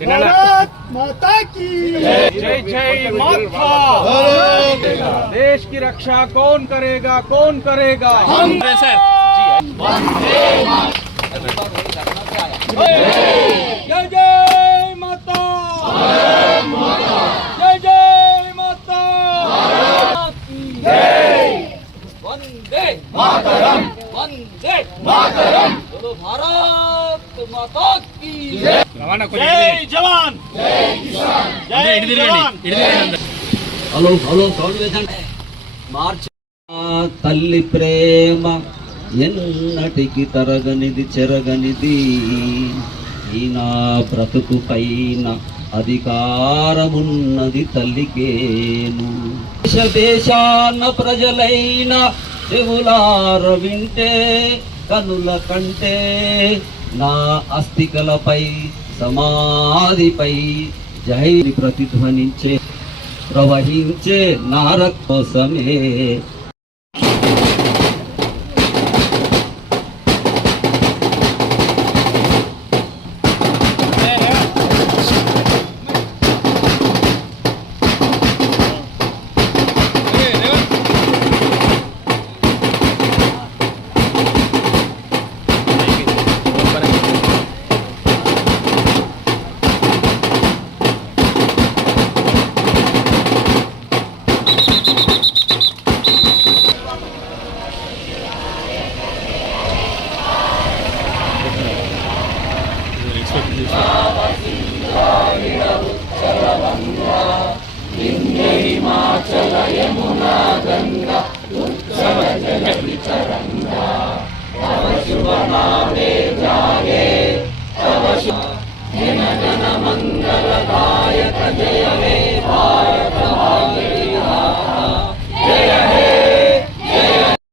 भारत माता की जय जय माता। देश की रक्षा कौन करेगा, कौन करेगा? हम सर जय जय माता, जय जय माता, वंदे मातरम वंदे मातरम बोलो भारत माता की जय जवान जय किसान जय जवान। హలో హలో సౌండ్ వేసండి. మార్చ్ తల్లి ప్రేమ ఎన్నటికి తరగనిది చెరగనిది, ఈ నా బ్రతుకు పైన అధికారమున్నది తల్లికేను. దేశాన ప్రజలైన చెవులార వింటే కనుల కంటే, నా అస్థికలపై సమాధిపై జై ప్రతిధ్వనించే ప్రవహించే నార కోసమే. జన జన మంగళదాయక జయ హే భారత